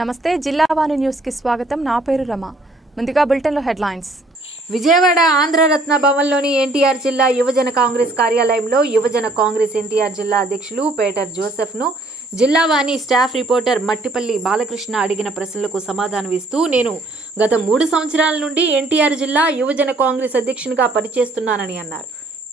నమస్తే, జిల్లావాణి న్యూస్ కి స్వాగతం. నా పేరు రమ. ముందుగా బులెటిన్లో హెడ్లైన్స్. విజయవాడ ఆంధ్రరత్న భవన్లోని ఎన్టీఆర్ జిల్లా యువజన కాంగ్రెస్ కార్యాలయంలో యువజన కాంగ్రెస్ ఎన్టీఆర్ జిల్లా అధ్యక్షులు పేటర్ జోసెఫ్ను జిల్లావాణి స్టాఫ్ రిపోర్టర్ మట్టిపల్లి బాలకృష్ణ అడిగిన ప్రశ్నలకు సమాధానం ఇస్తూ, నేను గత 3 సంవత్సరాల నుండి ఎన్టీఆర్ జిల్లా యువజన కాంగ్రెస్ అధ్యక్షునిగా పనిచేస్తున్నానని అన్నారు.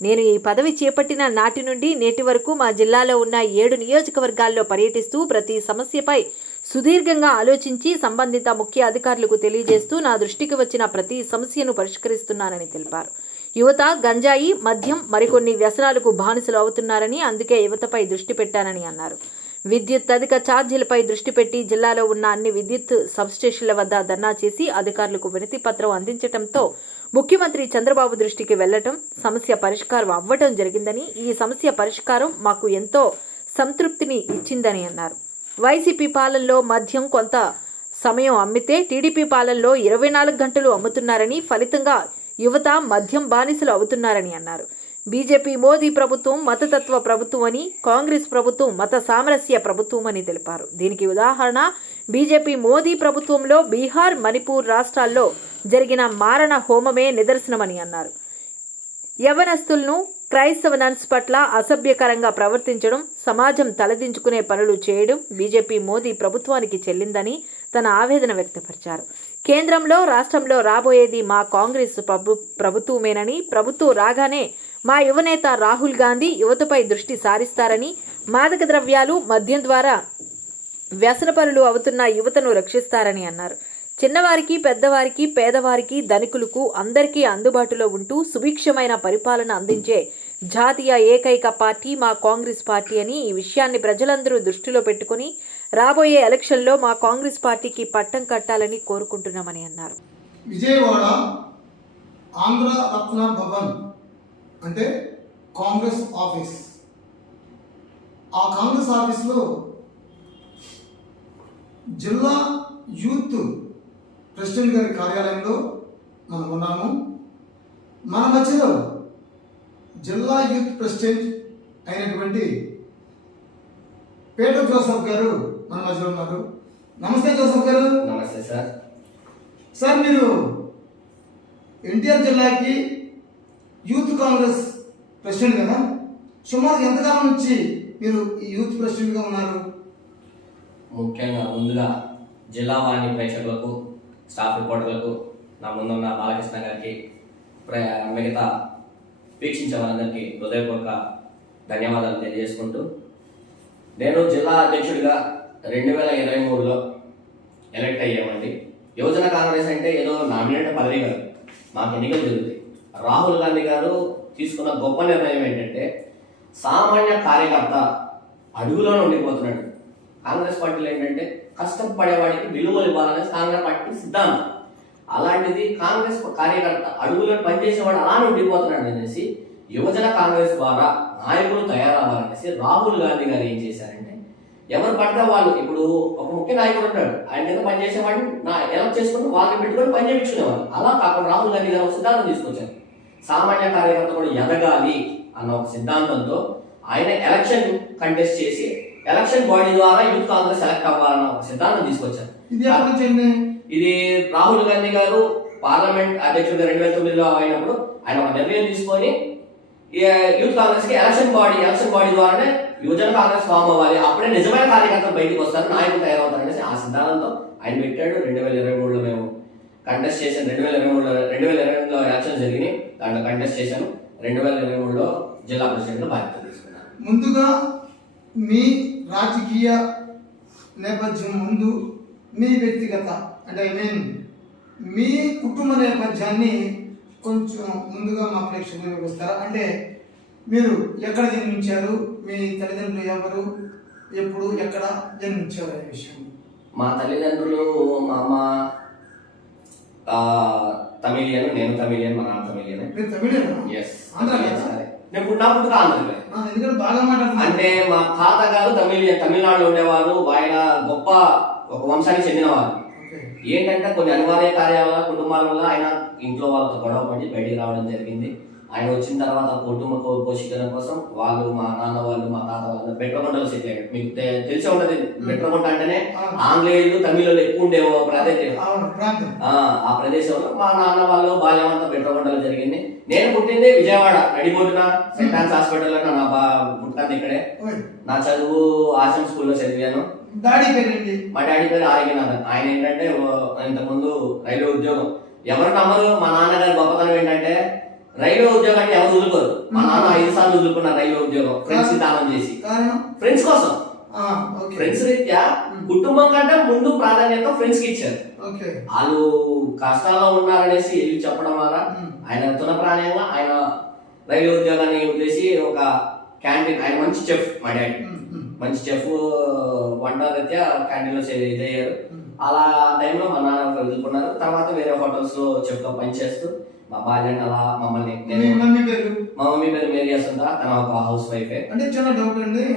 నేను ఈ పదవి చేపట్టిన నాటి నుండి నేటి వరకు మా జిల్లాలో ఉన్న 7 నియోజకవర్గాల్లో పర్యటిస్తూ ప్రతి సమస్యపై సుదీర్ఘంగా ఆలోచించి సంబంధిత ముఖ్య అధికారులకు తెలియజేస్తూ నా దృష్టికి వచ్చిన ప్రతి సమస్యను పరిష్కరిస్తున్నానని తెలిపారు. యువత గంజాయి, మద్యం, మరికొన్ని వ్యసనాలకు బానిసలు అవుతున్నారని, అందుకే యువతపై దృష్టి పెట్టానని అన్నారు. విద్యుత్ అధిక ఛార్జీలపై దృష్టి పెట్టి జిల్లాలో ఉన్న అన్ని విద్యుత్ సబ్స్టేషన్ల వద్ద ధర్నా చేసి అధికారులకు వినతి పత్రం అందించడంతో ముఖ్యమంత్రి చంద్రబాబు దృష్టికి వెళ్లటం, సమస్య పరిష్కారం అవ్వటం జరిగిందని, ఈ సమస్య పరిష్కారం మాకు ఎంతో సంతృప్తిని ఇచ్చిందని అన్నారు. వైసీపీ పాలనలో మద్యం కొంత సమయం అమ్మితే టీడీపీ పాలనలో 24 గంటలు అమ్ముతున్నారని, ఫలితంగా యువత మద్యం బానిసలు అవుతున్నారని అన్నారు. బీజేపీ మోదీ ప్రభుత్వం మతతత్వ ప్రభుత్వం అని, కాంగ్రెస్ ప్రభుత్వం మత సామరస్య ప్రభుత్వం అని తెలిపారు. దీనికి ఉదాహరణ బీజేపీ మోదీ ప్రభుత్వంలో బీహార్, మణిపూర్ రాష్ట్రాల్లో జరిగిన మారణ హోమమే నిదర్శనమని అన్నారు. యవనస్తులను క్రైస్తవ నన్స్ పట్ల అసభ్యకరంగా ప్రవర్తించడం, సమాజం తలదించుకునే పనులు చేయడం బీజేపీ మోదీ ప్రభుత్వానికి చెల్లిందని తన ఆవేదన వ్యక్తపరిచారు. కేంద్రంలో, రాష్ట్రంలో రాబోయేది మా కాంగ్రెస్ ప్రభుత్వమేనని, ప్రభుత్వం రాగానే మా యువనేత రాహుల్ గాంధీ యువతపై దృష్టి సారిస్తారని, మాదక ద్రవ్యాలు, మద్యం ద్వారా వ్యసనపరులు అవుతున్న యువతను రక్షిస్తారని అన్నారు. చిన్నవారికి, పెద్దవారికి, పేదవారికి, ధనికులకు అందరికీ అందుబాటులో ఉంటూ సుభిక్షమైన పరిపాలన అందించే జాతీయ ఏకైక పార్టీ మా కాంగ్రెస్ పార్టీ అని, ఈ విషయాన్ని ప్రజలందరూ దృష్టిలో పెట్టుకుని రాబోయే ఎలక్షన్లో మా కాంగ్రెస్ పార్టీకి పట్టం కట్టాలని కోరుకుంటున్నామని అన్నారు. విజయవాడ ఆంధ్రరత్న భవన్ అంటే కాంగ్రెస్ ఆఫీస్. ఆ కాంగ్రెస్ ఆఫీస్లో జిల్లా యూత్ ప్రెసిడెంట్ గారి కార్యాలయంలో మనం ఉన్నాము. మన మధ్యలో జిల్లా యూత్ ప్రెసిడెంట్ అయినటువంటి పేటర్ జోసెఫ్ గారు మన మధ్యలో ఉన్నారు. నమస్తే జోసెఫ్ గారు. నమస్తే సార్. సార్, మీరు ఎన్టీఆర్ జిల్లాకి యూత్ కాంగ్రెస్ ప్రెసిడెంట్ కదా, సుమారు ఎంతకాలం నుంచి మీరు ఈ యూత్ ప్రెసిడెంట్గా ఉన్నారు? ముఖ్యంగా ముందుగా జిల్లావాణి ప్రేక్షకులకు, స్టాఫ్ రిపోర్టర్లకు, నా ముందున్న బాలకృష్ణ గారికి, మిగతా వీక్షించే వాళ్ళందరికీ హృదయపూర్వక ధన్యవాదాలు తెలియజేసుకుంటూ, నేను జిల్లా అధ్యక్షుడిగా 2023లో ఎలక్ట్ అయ్యామండి. యువజన కాంగ్రెస్ అంటే ఏదో నామినేట్ పదవి కాదు, మాకు ఎన్నికలు జరుగుతాయి. రాహుల్ గాంధీ గారు తీసుకున్న గొప్ప నిర్ణయం ఏంటంటే, సామాన్య కార్యకర్త అడుగులోనే ఉండిపోతున్నాడు. కాంగ్రెస్ పార్టీలో ఏంటంటే కష్టపడేవాడికి విలువలు ఇవ్వాలనేది కాంగ్రెస్ పార్టీ సిద్ధాంతం. అలాంటిది కాంగ్రెస్ కార్యకర్త అడుగులో పనిచేసేవాడు అలానే ఉండిపోతున్నాడు అనేసి యువజన కాంగ్రెస్ ద్వారా నాయకులు తయారవ్వాలనేసి రాహుల్ గాంధీ గారు ఏం చేశారంటే, ఎవరు పడితే వాళ్ళు, ఇప్పుడు ఒక ముఖ్య నాయకుడు ఉంటాడు, ఆయన కింద పనిచేసేవాడిని ఎలక్ట్ చేసుకుని వాళ్ళని పెట్టుకొని పని చేయించుకునేవాళ్ళు. అలా కాకుండా రాహుల్ గాంధీ గారు ఒక సిద్ధాంతం తీసుకొచ్చారు. సామాన్య కార్యకర్త కూడా ఎదగాలి అన్న ఒక సిద్ధాంతంతో ఆయన ఎలక్షన్ కంటెస్ట్ చేసి ఎలక్షన్ బాడీ ద్వారా యూత్ కాంగ్రెస్ సెలెక్ట్ అవ్వాలన్న ఒక సిద్ధాంతం తీసుకొచ్చారు. ఇది రాహుల్ గాంధీ గారు పార్లమెంట్ అధ్యక్షుడిగా 2009లో అయినప్పుడు ఆయన ఒక నిర్ణయం తీసుకొని యూత్ కాంగ్రెస్ కి ఎలక్షన్ బాడీ ద్వారానే యువజన కాంగ్రెస్ ఫామ్ అవ్వాలి, అప్పుడే నిజమైన కార్యకర్తలు బయటకు వస్తారు, నాయకులు తయారవుతారనేసి ఆ సిద్ధాంతంతో ఆయన పెట్టాడు. 2023లో మేము కంటెస్ట్ చేశాను. 2022లో ఎలక్షన్ జరిగినాయి, దాంట్లో కంటెస్ట్ చేశాను. 2023లో జిల్లా ప్రెసిడెంట్ బాధ్యత తీసుకున్నాను. ముందుగా మీ రాజకీయ నేపథ్యం ముందు మీ వ్యక్తిగత అంటే మీ కుటుంబ నేపథ్యాన్ని కొంచెం ముందుగా మా ప్రేక్షకులకు వస్తారా? అంటే మీరు ఎక్కడ జన్మించారు, మీ తల్లిదండ్రులు ఎవరు, ఎప్పుడు ఎక్కడ జన్మించారు అనే విషయం. మా తల్లిదండ్రులు, మా అమ్మ తమిళియన్, నేను తమిళియన్, మా నాన్న తమిళియన్. మీరు తమిళియన్? ఎస్. నేను పుట్టినప్పుడు ఆంధ్రమే. ఎందుకంటే బాగా మాట్లాడుతున్నారు. అంటే మా తాతగారు తమిళనాడులో ఉండేవారు. ఆయన గొప్ప ఒక వంశానికి చెందినవారు. ఏంటంటే కొన్ని అనివార్య కార్యాల కుటుంబాల వల్ల ఆయన ఇంట్లో వాళ్ళతో గొడవ పడి బయటికి రావడం జరిగింది. ఆయన వచ్చిన తర్వాత కుటుంబ పోషికల కోసం వాళ్ళు మా నాన్న వాళ్ళు మా తాత వాళ్ళు బెట్రకొండలో సెటిల్ అయ్యారు. మీకు తెలిసే ఉంటది బెట్రకొండ అంటేనే ఆంగ్లేయులు తమిళలు ఎక్కువ ఉండేవో ప్రదేశం. ఆ ప్రదేశంలో మా నాన్న వాళ్ళు బాల్యం అంతా బెట్రకొండలో జరిగింది. నేను పుట్టింది విజయవాడ రెడీబోర్డున సెంట్ ఆన్స్ హాస్పిటల్ లో నా పుట్టింది ఇక్కడే. నా చదువు ఆశ్రమ్ స్కూల్లో చదివాను. మా డాడీ పేరు ఆరోగ్యనాథన్. ఆయన ఏంటంటే ఇంతకుముందు రైల్వే ఉద్యోగం. ఎవరు నమ్మరు, మా నాన్నగారి గొప్పతనం ఏంటంటే రైల్వే ఉద్యోగాన్ని ఎవరు వదులుకోరు. మా నాన్న 5 సార్లు వదులుకున్నారు రైల్వే ఉద్యోగం ఫ్రెండ్స్ కి దానం చేసి. ఫ్రెండ్స్ కోసం, ఫ్రెండ్స్ రీత్యా కుటుంబం కంటే ముందు ప్రాధాన్యత ఫ్రెండ్స్ కి ఇచ్చారు. వాళ్ళు కష్టాల్లో ఉన్నారనేసి వెళ్ళి చెప్పడం ద్వారా ఆయన తున ప్రాణంగా ఆయన రైల్వే ఉద్యోగాన్ని వదిలేసి ఒక క్యాంటీన్, ఆయన మంచి చెఫ్, మా డాడీ మంచి చెఫ్, వంట రీత్యా క్యాంటీన్ లో ఇదయ్యారు. అలా టైంలో మా నాన్న వదులుకున్నారు. తర్వాత వేరే హోటల్స్ లో చెఫ్ గా పనిచేస్తూ మా బాల్యాన్ని అలా మమ్మల్ని, మా మమ్మీ పేరు మేరీ వస్తుందా, తన ఒక హౌస్ వైఫే. అంటే చిన్న డౌట్ అండి,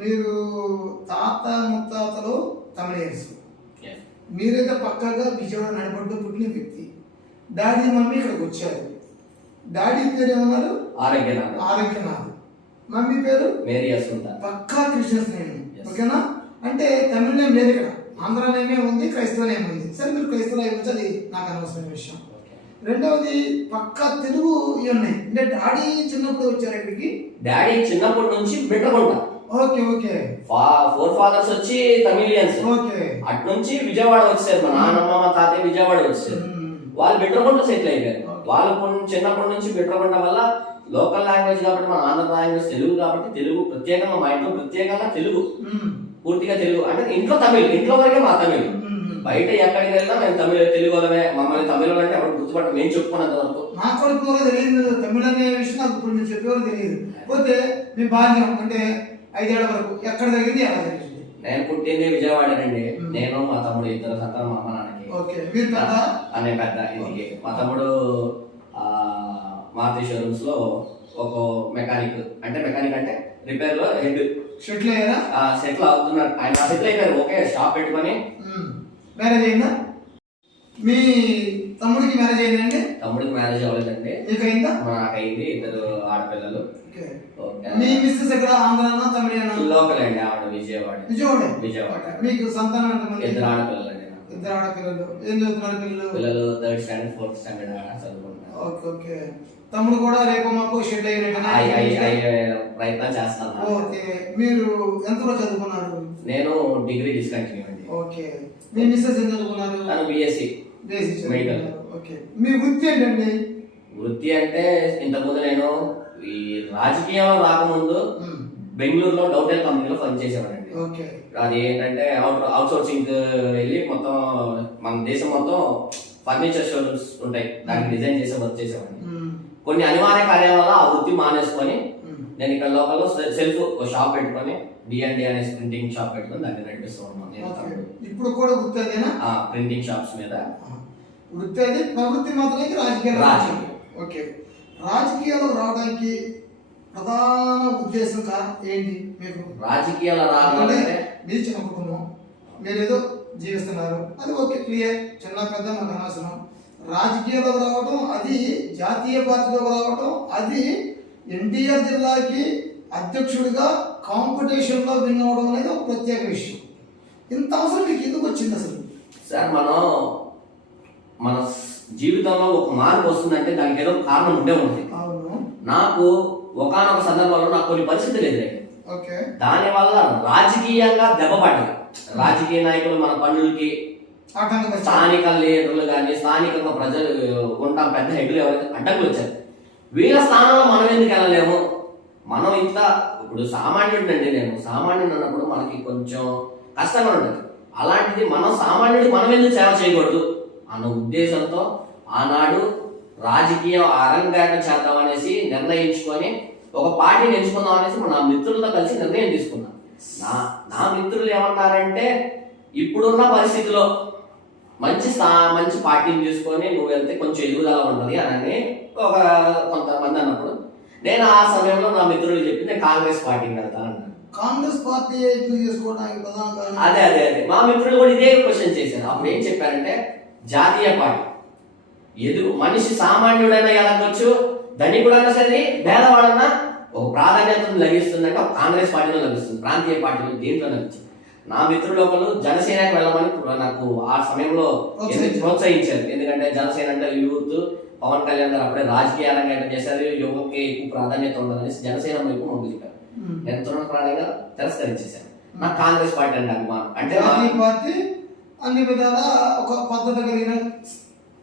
మీరు తాత ముత్తాతలు తమిళియన్స్, మీరైతే పక్కగా విజయవాడ నడపడ్డు పుట్టిన వ్యక్తి. డాడీ మమ్మీ ఇక్కడికి వచ్చారు. డాడీ పేరు ఏమన్నారు? ఆరోగ్యనాథ్. మమ్మీ పేరు మేరీ వస్తుందా. పక్కా క్రిస్టియన్స్ నేమ్. ఓకేనా? అంటే తమిళ నేమ్ లేదు ఇక్కడ, ఆంధ్ర నేమే ఉంది, క్రైస్తవ నేమ్ ఉంది. సరే, మీరు క్రైస్తవ అయ్యవచ్చు, అది నాకు అనవసరమైన విషయం. రెండవది పక్కా తెలుగు ఉన్నాయి. అంటే డాడీ చిన్నప్పుడు వచ్చారు ఇక్కడికి? డాడీ చిన్నప్పటి నుంచి బెట్రకొండ. Okay okay. 4 ఫాదర్స్ వచ్చి తమిళియన్స్. ఓకే. అటు నుంచి విజయవాడ వచ్చారు. మా నాన్నమ్మ మా తాతయ్య విజయవాడ వచ్చారు. వాళ్ళు బెట్రకొండ సెటిల్ అయిపోయారు. వాళ్ళు చిన్నప్పటి నుంచి బెట్రకొండ వల్ల లోకల్ లాంగ్వేజ్ కాబట్టి, మన ఆంధ్ర లాంగ్వేజ్ తెలుగు కాబట్టి తెలుగు ప్రత్యేకంగా మా ఇంట్లో ప్రత్యేకంగా తెలుగు, పూర్తిగా తెలుగు. అంటే ఇంట్లో తమిళ్, ఇంట్లో వరకే మా తమిళ్. బయట ఎక్కడికి వెళ్ళినా మేము తెలుగు వాళ్ళమే. మమ్మల్ని తమిళ అంటే అప్పుడు గుర్తుపట్ట, మేము చెప్పుకున్నంత వరకు. నాకు కూడా తెలియదు తమిళ అనే విషయం, నాకు ఇప్పుడు మీరు చెప్పేవారు తెలియదు. పోతే మీ బాల్యం అంటే 5 ఏళ్ల వరకు ఎక్కడ జరిగింది, ఎలా జరిగింది? నేను పుట్టింది విజయవాడనండి. నేను మా తమ్ముడు 2 సంతానం మా అమ్మ నాన్నకి. ఓకే. మీరు పెద్ద? నేను పెద్ద ఇంటికి. మా తమ్ముడు మారుతి షోరూమ్స్ లో ఒక మెకానిక్ అంటే రిపేర్ లో హెడ్. సెటిల్ అయ్యారా? సెటిల్ అవుతున్నారు. ఆయన సెటిల్ అయిపోయారు. ఓకే, షాప్ పెట్టుకొని. మ్యారేజ్ అయిందా? మీ తమ్ముడికి మ్యారేజ్ అయిందండి? తమ్ముడికి మ్యారేజ్ అవ్వలేదండి. మీకు అయిందా? నాకు అయింది, 2 ఆడపిల్లలు. మీ మిస్సెస్ ఎక్కడ? ఆంధ్రానా తమిళనా? లోకల్ అండి, ఆవిడ విజయవాడ. మీకు సంతానం ఎంతమంది? 2 ఆడపిల్లలు అండి. 2 ఆడపిల్లలు. ఏం చదువుతున్నారు పిల్లలు? 3rd స్టాండర్డ్ 4th స్టాండర్డ్ చదువుకుంటున్నారు. ఓకే. తమ్ముడు కూడా రేపు మాకు షెడ్ ప్రయత్నం చేస్తాను. ఓకే. మీరు ఎంతలో చదువుకున్నారు? నేను డిగ్రీ డిస్కంటిన్యూ అండి. ఓకే. మీ మిస్సెస్ ఏం చదువుకున్నారు? తను బిఎస్సి మెడికల్. ఓకే. మీ వృత్తి ఏంటండి? వృత్తి అంటే ఇంతకుముందు నేను ఈ రాజకీయంలో రాకముందు బెంగళూరులో డౌటెల్ కంపెనీలో పనిచేసేవాడండి. ఓకే. అది ఏంటంటే అవుట్ సోర్సింగ్ వెళ్ళి మొత్తం మన దేశం మొత్తం ఫర్నిచర్ షోరూమ్స్ ఉంటాయి, దానికి డిజైన్ చేసే వర్క్ చేసేవాడిని. కొన్ని అనివార్య కార్యాల వల్ల ఆ వృత్తి మానేసుకొని నేను ఇక్కడ లోకల్లో సెల్ఫ్ షాప్ పెట్టుకొని D&D అనే ప్రింటింగ్ షాప్ పెట్టుకొని దాన్ని నడిపిస్తూ ఉన్నాను. ఇప్పుడు కూడా వృత్తి అదేనా? ప్రింటింగ్ షాప్స్ మీద వృత్తి అది. ప్రవృత్తి మాత్రమే రాజకీయాలు. ఓకే. రాజకీయాలు రావడానికి ప్రధాన ఉద్దేశం ఏంటి మీకు? రాజకీయాలు రావాలంటే మీరు చిన్న కుటుంబం, మీరు ఏదో జీవిస్తున్నారు, అది ఓకే, క్లియర్. చిన్న పెద్ద మనకు అనవసరం. రాజకీయాలకు రావడం, అది జాతీయ పార్టీలోకి రావడం, అది ఎన్టీఆర్ జిల్లాకి అధ్యక్షుడిగా కాంపిటీషన్లో విన్ అవ్వడం అనేది ఒక ప్రత్యేక విషయం. ఇంత అవసరం మీకు ఎందుకు వచ్చింది అసలు? సార్, మన జీవితంలో ఒక మార్పు వస్తుందంటే దానికి ఏదో కారణం ఉండే ఉంటుంది. అవును. నాకు ఒకానొక సందర్భంలో నాకు కొన్ని పరిస్థితులు ఎదురయ్యాయి. దాని వల్ల రాజకీయంగా దెబ్బపడ్డాయి. రాజకీయ నాయకులు మన పనులకి, స్థానిక లీడర్లు కానీ స్థానికంగా ప్రజలు ఉంటాం పెద్ద హెడ్లు ఎవరైతే అడ్డంకులు వచ్చారు. వీళ్ళ స్థానంలో మనం ఎందుకు వెళ్ళలేము? మనం ఇంత ఇప్పుడు సామాన్యుడు అండి, నేను సామాన్యుడు అన్నప్పుడు మనకి కొంచెం కష్టంగా ఉంటుంది. అలాంటిది మనం సామాన్యుడికి మనం ఎందుకు సేవ చేయకూడదు అన్న ఉద్దేశంతో ఆనాడు రాజకీయ అరంగేట్రం చేద్దాం అనేసి నిర్ణయించుకొని ఒక పార్టీని ఎంచుకుందాం అనేసి నా మిత్రులతో కలిసి నిర్ణయం తీసుకున్నాను. నా మిత్రులు ఏమన్నారంటే, ఇప్పుడున్న పరిస్థితిలో మంచి పార్టీని తీసుకొని నువ్వు వెళ్తే కొంచెం ఎదుగుదల ఉంటుంది అని కొంతమంది అన్నప్పుడు నేను ఆ సమయంలో నా మిత్రులు చెప్పి నేను కాంగ్రెస్ పార్టీకి వెళ్తాను అన్నాను. కాంగ్రెస్ పార్టీ అదే మా మిత్రులు కూడా ఇదే క్వశ్చన్ చేశారు. అప్పుడు ఏం చెప్పారంటే, జాతీయ పార్టీ మనిషి సామాన్యుడైనా ఎదగొచ్చు, ధనికుడన్నా సరే పేదవాడన్నా ఒక ప్రాధాన్యతను లభిస్తుందంటే ఒక కాంగ్రెస్ పార్టీలో లభిస్తుంది, ప్రాంతీయ పార్టీలో దేంట్లో లభించింది. నా మిత్రులు ఒకరు జనసేనకి వెళ్ళమని నాకు ఆ సమయంలో ప్రోత్సహించారు. ఎందుకంటే జనసేన అంటే యూత్, పవన్ కళ్యాణ్ గారు అప్పుడే రాజకీయ అరంగేట్రం చేశారు, యువతకి ఎక్కువ ప్రాధాన్యత ఉండదని జనసేన వైపు మొగ్గు చూపారు. నేను తృణప్రాయంగా తిరస్కరించేశాను. నాకు కాంగ్రెస్ పార్టీ అంటే అభిమానం. అంటే పార్టీ అన్ని విధాల ఒక పద్ధతి కలిగిన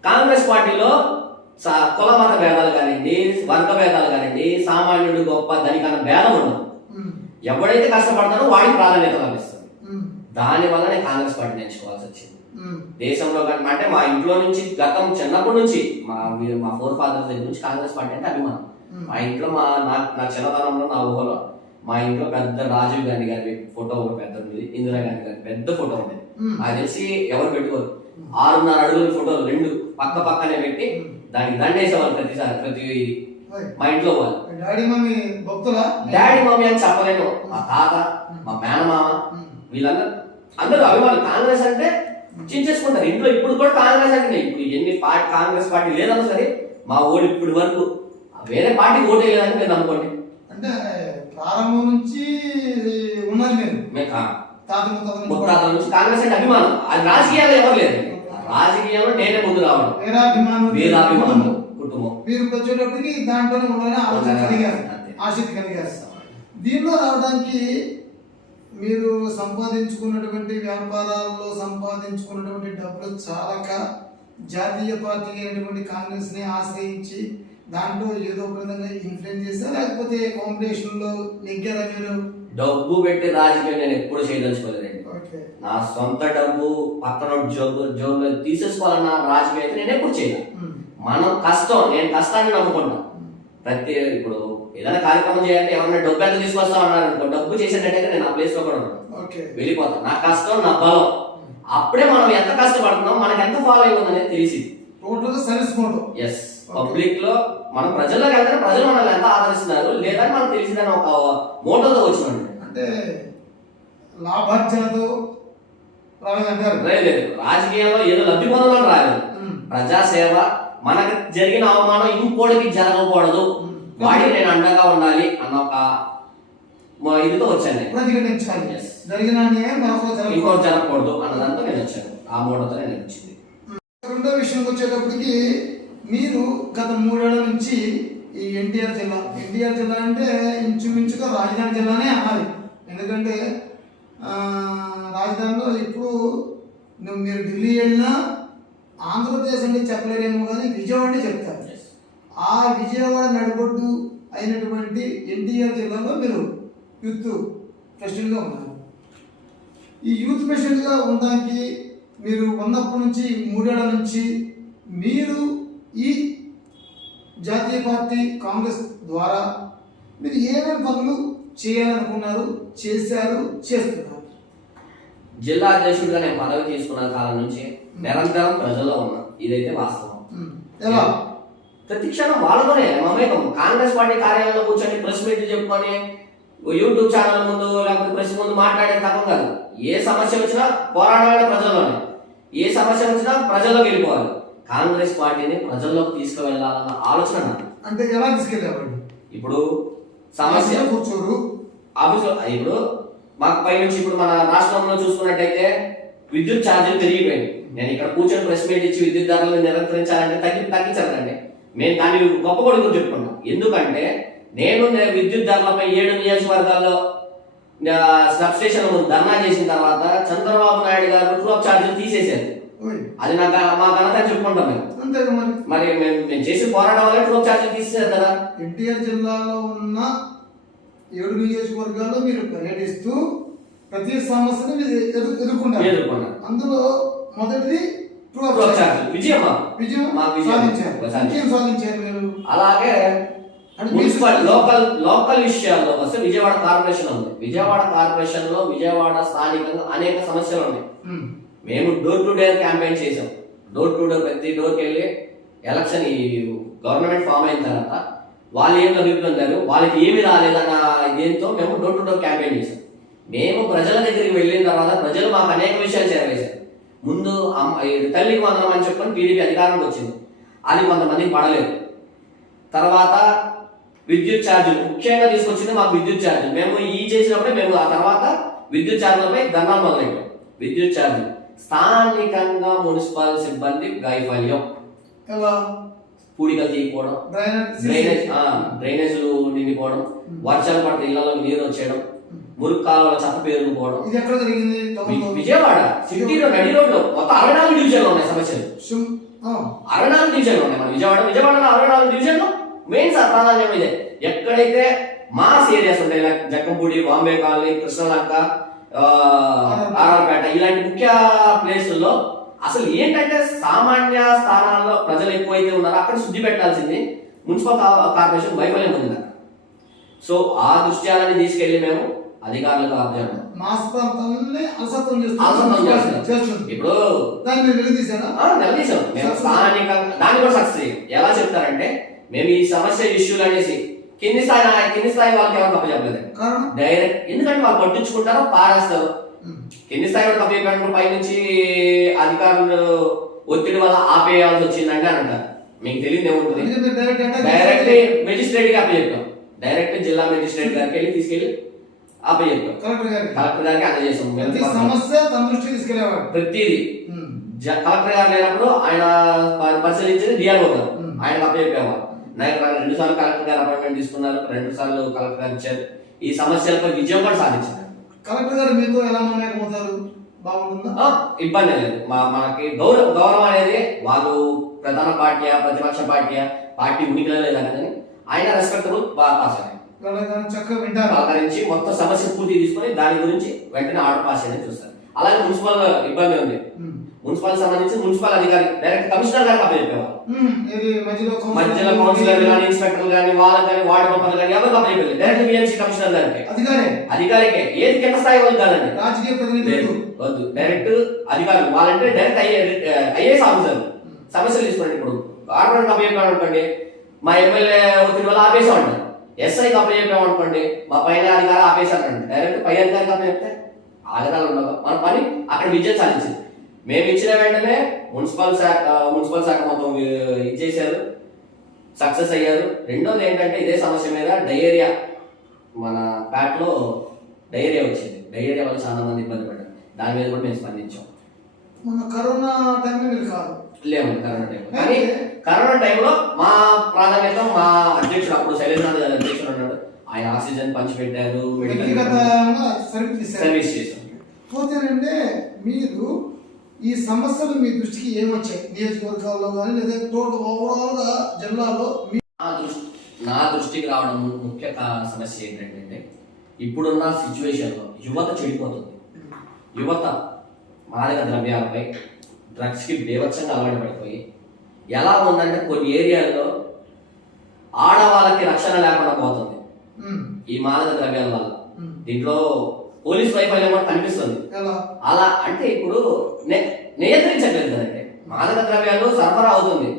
కాంగ్రెస్ పార్టీలో కుల మత భేదాలు కానివ్వండి, వర్గ భేదాలు కానివ్వండి, సామాన్యుడు గొప్ప ధనికన్న భేదం ఉండదు. ఎవడైతే కష్టపడతాడో వాడికి ప్రాధాన్యత లభిస్తుంది. దానివల్ల నేను కాంగ్రెస్ పార్టీని ఎంచుకోవాల్సి వచ్చింది. దేశంలో అంటే మా ఇంట్లో నుంచి గతం చిన్నప్పటి నుంచి మా ఫోర్ ఫాదర్స్ దగ్గర నుంచి కాంగ్రెస్ పార్టీ అంటే అభిమానం. మా ఇంట్లో నా చిన్నతనంలో నా ఊహలో మా ఇంట్లో పెద్ద రాజీవ్ గాంధీ గారి ఫోటో ఒకటి పెద్ద ఉంది, ఇందిరా గాంధీ గారి పెద్ద ఫోటో ఉంది. నాకు తెలిసి ఎవరు పెట్టుకోరు. 6.5 అడుగుల ఫోటోలు 2 పక్క పక్కనే పెట్టి దానికి దండేసేవాళ్ళు ప్రతి మా ఇంట్లో వాళ్ళు. డాడీ మమ్మీ భక్తులా? డాడీ మమ్మీ అని చెప్పలేను. మా తాత, మా మేనమామ, అందరూ అభిమానులు. కాంగ్రెస్ అంటే చించేసుకుంటారు ఇంట్లో. ఇప్పుడు కూడా కాంగ్రెస్ అంటే ఇప్పుడు ఎన్ని కాంగ్రెస్ పార్టీ లేదన్నా సరే మా ఓడి ఇప్పటి వరకు వేరే పార్టీకి ఓటే లేదని మీరు అనుకోండి. అంటే ప్రారంభం నుంచి ఉన్నది మేము ముత్తాతల నుంచి కాంగ్రెస్ అంటే అభిమానం. అది రాజకీయాలు ఎవరు లేదు. రాజకీయంలో నేనే ముందు రావడం, వీరాభిమానం కుటుంబం. మీరు వచ్చేటప్పటికి దాంట్లోనే ఉండాలని ఆసక్తి కలిగారు. దీనిలో రావడానికి మీరు సంపాదించుకున్నటువంటి వ్యాపారాల్లో సంపాదించుకున్నటువంటి డబ్బులు చాలక జాతీయ పార్టీ అయినటువంటి కాంగ్రెస్ ని ఆశ్రయించి దాంట్లో ఏదో ఒక విధంగా ఇన్ఫ్లుయెన్స్ చేశారు, లేకపోతే కాంపిటీషన్ లో నెగ్గారా మీరు? డబ్బు పెట్టి రాజకీయం నేను ఎప్పుడు చేయదలుచుకోలేదండి. నా సొంత డబ్బు పక్కన జోబులో తీసేసుకోవాలన్న రాజకీయం అయితే నేను ఎప్పుడు చేయను. మనం కష్టం, నేను కష్టాన్ని నమ్ముకుంటాను. ఇప్పుడు ఏదైనా కార్యక్రమం చేయాలంటే ఎవరైనా డబ్బు ఎంత తీసుకొస్తా ఉన్నారు అనుకో, డబ్బు చేసేటట్టయితే నేను ఆ ప్లేస్ లో కూడా వెళ్ళిపోతాను. నా కష్టం నా బలం. అప్పుడే మనం ఎంత కష్టపడుతున్నాం, మనకి ఎంత ఫాలో అయ్యింది అనేది తెలిసి ఎస్ పబ్లిక్ లో మనం ప్రజల్లోకి వెళ్తే ప్రజలు మనల్ని ఎంత ఆదరిస్తున్నారు లేదా మనకు తెలిసిందని ఒక మోటోతో వచ్చినాడు. అంటే లాభార్జనతో లేదు, రాజకీయాల్లో ఏదో లబ్ధి పొందాలని రాలేదు. ప్రజాసేవ, మనకు జరిగిన అవమానం ఇంకోటికి జరగకూడదు, వాడికి నేను అండగా ఉండాలి అన్న ఒక ఇదితో వచ్చాను. ఇంకోటి జరగకూడదు అన్నదాంతో నేను వచ్చాను. ఆ మోడతో నేను వచ్చింది. రెండో విషయంకి వచ్చేటప్పటికి మీరు గత 3 ఏళ్ల నుంచి ఈ ఎన్టీఆర్ జిల్లా అంటే ఇంచుమించుగా రాజధాని జిల్లానే అనాలి. ఎందుకంటే రాజధానిలో ఇప్పుడు మీరు ఢిల్లీ వెళ్ళినా ఆంధ్రప్రదేశ్ అంటే చెప్పలేరేమో కానీ విజయవాడ అంటే చెప్తారు. ఆ విజయవాడ నడిబొడ్డు అయినటువంటి ఎన్టీఆర్ జిల్లాలో మీరు యూత్ ప్రెసిడెంట్గా ఉన్నారు. ఈ యూత్ ప్రెసిడెంట్గా ఉండడానికి మీరు ఉన్నప్పటి నుంచి 3 ఏళ్ల నుంచి మీరు ఈ జాతీయ పార్టీ కాంగ్రెస్ ద్వారా మీరు ఏమేమి పనులు చేయాలనుకున్నారు, చేశారు, చేస్తున్నారు? జిల్లా అధ్యక్షుడిగా నేను పదవి తీసుకున్న కాలం నుంచి నిరంతరం ప్రజల్లో ఉన్నా, ఇదైతే వాస్తవం. ఎలా? ప్రతి క్షణం వాళ్ళతోనే మమేకం. కాంగ్రెస్ పార్టీ కార్యాలయంలో కూర్చొని ప్రెస్ మీట్ చెప్పుకొని యూట్యూబ్ ఛానల్ ముందు లేకపోతే ప్రెస్ ముందు మాట్లాడే తప్పం కాదు. ఏ సమస్య వచ్చినా పోరాడాలి ప్రజల్లోనే, ఏ సమస్య వచ్చినా ప్రజల్లోకి వెళ్ళిపోవాలి. కాంగ్రెస్ పార్టీని ప్రజల్లోకి తీసుకువెళ్ళాలన్న ఆలోచన నాకు. అంటే ఎలా తీసుకెళ్ళేవాడు? ఇప్పుడు సమస్య కూర్చోరు ఆఫీసులో. ఇప్పుడు మాకు పై నుంచి ఇప్పుడు మన రాష్ట్రంలో చూసుకున్నట్టయితే విద్యుత్ ఛార్జీలు పెరిగిపోయింది. నేను ఇక్కడ కూర్చొని ప్రెస్ మీట్ ఇచ్చి విద్యుత్ ధరలను నిరంతరించాలంటే తగ్గించాలండి. నేను కానీ గొప్ప కొడుకు చెప్పుకున్నా. ఎందుకంటే నేను విద్యుత్ ధరలపై 7 నియోజకవర్గాల్లో సబ్స్టేషన్ ధర్నా చేసిన తర్వాత చంద్రబాబు నాయుడు గారు ట్రూ ఆఫ్ ఛార్జీలు తీసేశారు. అది నాకు మా ఘనత చెప్పుకుంటాం మేము. మరి మేము చేసి పోరాటం వల్ల ట్రూ ఆఫ్ ఛార్జీలు తీసేశారు కదా. ఎన్టీఆర్ జిల్లాలో ఉన్న 7 నియోజకవర్గాల్లో మీరు పర్యటిస్తూ ప్రతి సమస్యను ఎదుర్కొన్నారు. అందులో మొదటిది ట్రూ ఆఫ్ ఛార్జీలు. విజయం సాధించారు మీరు. అలాగే మున్సిపల్ లోకల్ విషయాల్లో వస్తే విజయవాడ కార్పొరేషన్ ఉంది. విజయవాడ కార్పొరేషన్ లో విజయవాడ స్థానికంగా అనేక సమస్యలు ఉన్నాయి. మేము డోర్ టు డోర్ క్యాంపెయిన్ చేసాం. డోర్ టు డోర్ ప్రతి డోర్కి వెళ్ళి ఎలక్షన్ ఈ గవర్నమెంట్ ఫామ్ అయిన తర్వాత వాళ్ళు ఏం లబ్ధి పొందారు, వాళ్ళకి ఏమి రాలేదన్న దీంతో మేము డోర్ టు డోర్ క్యాంపెయిన్ చేసాం. మేము ప్రజల దగ్గరికి వెళ్ళిన తర్వాత ప్రజలు మాకు అనేక విషయాలు చేరవేశారు. ముందు తల్లికి వందనం అని చెప్పని టీడీపీ అధికారంలో వచ్చింది. అది కొంతమందికి పడలేదు. తర్వాత విద్యుత్ ఛార్జీలు ముఖ్యంగా తీసుకొచ్చింది మాకు విద్యుత్ ఛార్జీలు. మేము ఈ చేసినప్పుడే మేము ఆ తర్వాత విద్యుత్ ఛార్జీలపై ధర్నాలు మొదలెట్టాం. విద్యుత్ ఛార్జీలు స్థానికంగా మున్సిపల్ సిబ్బంది వైఫల్యం, ఎలా పూడికలు తీయకపోవడం, డ్రైనేజ్లు నిండిపోవడం, వర్షాలు పడితే ఇళ్లలో నీరు వచ్చేయడం, మురుగు కాలువల చెత్త పేరుకుపోవడం. ఇది ఎక్కడ జరిగింది? విజయవాడ సిటీలో నడి రోడ్లో మొత్తం 64 డివిజన్లు ఉన్నాయి సమస్యలు. 64 డివిజన్లు ఉన్నాయి మన విజయవాడలో 64 డివిజన్లు. మెయిన్ సార్ ప్రాధాన్యం ఇదే. ఎక్కడైతే మాస్ ఏరియాస్ ఉంటాయి లైక్ జక్కంపూడి, బాంబే కాలనీ, కృష్ణలంక, ఆర్ఆర్పేట ఇలాంటి ముఖ్య ప్లేసుల్లో అసలు ఏంటంటే సామాన్య స్థానాల్లో ప్రజలు ఎక్కువైతే ఉన్నారో అక్కడ శుద్ధి పెట్టాల్సింది మున్సిపల్ కార్పొరేషన్ వైఫల్యం ఉంది. సో ఆ దృశ్యాలని తీసుకెళ్లి మేము అధికారులకు అభ్యర్థం మాస్ ప్రాంతాన్ని అలసత్వం చేస్తున్నాం. ఇప్పుడు నిలదీశాం. మేము స్థానికంగా దాన్ని కూడా సక్సెస్ చేయం. ఎలా చెప్తారంటే మేము ఈ సమస్య ఇష్యూలు అనేసి కింది స్థాయి వాళ్ళకి ఎవరు తప్ప చెప్పలేదు డైరెక్ట్. ఎందుకంటే వాళ్ళు పట్టించుకుంటారో పారేస్తారు. కింది స్థాయి వాళ్ళు తప్ప చెప్పినప్పుడు పైనుంచి అధికారులు ఒత్తిడి వల్ల ఆపేయాల్సి వచ్చిందంటే అని అంటారు. మీకు తెలియదు ఏముంటుంది. డైరెక్ట్ మెజిస్ట్రేట్ కి అప్పచెప్పాం. డైరెక్ట్ జిల్లా మెజిస్ట్రేట్ గారికి వెళ్ళి తీసుకెళ్లి అప్పచెప్పాం. కలెక్టర్ గారికి అందజేసాం. ప్రతిదీ కలెక్టర్ గారు లేనప్పుడు ఆయన పరిశీలించేది డిఆర్ఓ గారు, ఆయనకు అప్పచెప్పాము. 2 సార్లు కలెక్టర్ గారు అపాయింట్మెంట్ తీసుకున్నారు, 2 సార్లు కలెక్టర్ గారు ఇచ్చారు. ఈ సమస్యలపై విజయం కూడా సాధించారు. కలెక్టర్ గారు మీతో ఎలా మమేకమవుతారు? బాగుంటుందా? ఇబ్బంది లేదు. మనకి గౌరవం అనేది వాళ్ళు ప్రధాన పార్టీయా ప్రతిపక్ష పార్టీ ఉనికిలో లేదా కానీ ఆయన రెస్పెక్టబుల్ బాగా పాస్ అయ్యారు. పలకరించి మొత్తం సమస్య పూర్తి తీసుకొని దాని గురించి వెంటనే ఆర్డర్ పాస్ చేయడం చూస్తారు. అలాగే మున్సిపల్ ఇబ్బంది ఉంది. మున్సిపల్ సంబంధించి మున్సిపల్ అధికారి డైరెక్ట్ కమిషనర్ గారికి అప్పచెప్పేవారు. మధ్యలో కౌన్సిలర్ కానీ ఇన్స్పెక్టర్ కానీ వాళ్ళకి కానీ వార్డు మెంబర్లు కానీ ఎవరికి అప్పచెప్పలేదు. డైరెక్ట్ బిఎంసీ కమిషనర్ గారికి అధికారికే. ఏది కింద స్థాయి వాళ్ళు కాదండి, రాజకీయ ప్రతినిధులు వద్దు. డైరెక్ట్ అధికారులు వాళ్ళంటే డైరెక్ట్ ఐఏఎస్ ఆఫీసర్ సమస్యలు తీసుకోండి. ఇప్పుడు గవర్నమెంట్ అప్పచెప్పాము అనుకోండి, మా ఎమ్మెల్యే ఒత్తిడి వల్ల ఆపేసామంటారు. ఎస్ఐకి అప్పచెప్పాము అనుకోండి, మా పైన అధికారి ఆపేశారండి. డైరెక్ట్ పై అధికారికి అప్పచెప్తే ఆగడాలు ఉండవు. మన పని అక్కడ విజయం సాధించింది. మేము ఇచ్చిన వెంటనే మున్సిపల్ శాఖ మొత్తం ఇచ్చేసారు, సక్సెస్ అయ్యారు. రెండోది ఏంటంటే ఇదే సమస్య మీద డయేరియా, మన ప్యాట్లో డయేరియా వచ్చింది. డయేరియా వల్ల చాలా మంది ఇబ్బంది పడ్డారు. దాని మీద కూడా మేము స్పందించాం. మన కరోనా టైంలో మీరు కాదు లేము కరోనా టైంలో. కానీ కరోనా టైంలో మా ప్రాధాన్యత మా అధ్యక్షుడు అప్పుడు శైలేంద్రనాథ్ గారు అధ్యక్షుడు ఉన్నాడు. ఆయన ఆక్సిజన్ పంచిపెట్టారు, సర్వీస్ చేశారు. పోతేనంటే మీరు ఈ సమస్యలు మీ దృష్టికి ఏమొచ్చాయి? నియోజకవర్గాల్లో కానీ లేదా టోటల్ ఓవరాల్ గా జిల్లాలో నా దృష్టికి రావడం ముఖ్య సమస్య ఏంటంటే ఇప్పుడున్న సిచ్యువేషన్ లో యువత చెడిపోతుంది. యువత మాదక ద్రవ్యాలపై డ్రగ్స్ కి బేవచ్చంగా అలవాటు పడిపోయి ఎలా ఉందంటే కొన్ని ఏరియాల్లో ఆడవాళ్ళకి రక్షణ లేకుండా పోతుంది ఈ మాదక ద్రవ్యాల వల్ల. దీంట్లో పోలీస్ వైఫల్యం కూడా కనిపిస్తుంది. అలా అంటే ఇప్పుడు నియంత్రించట్లేదు కదండి. మాదక ద్రవ్యాలు సరఫరా అవుతుంది,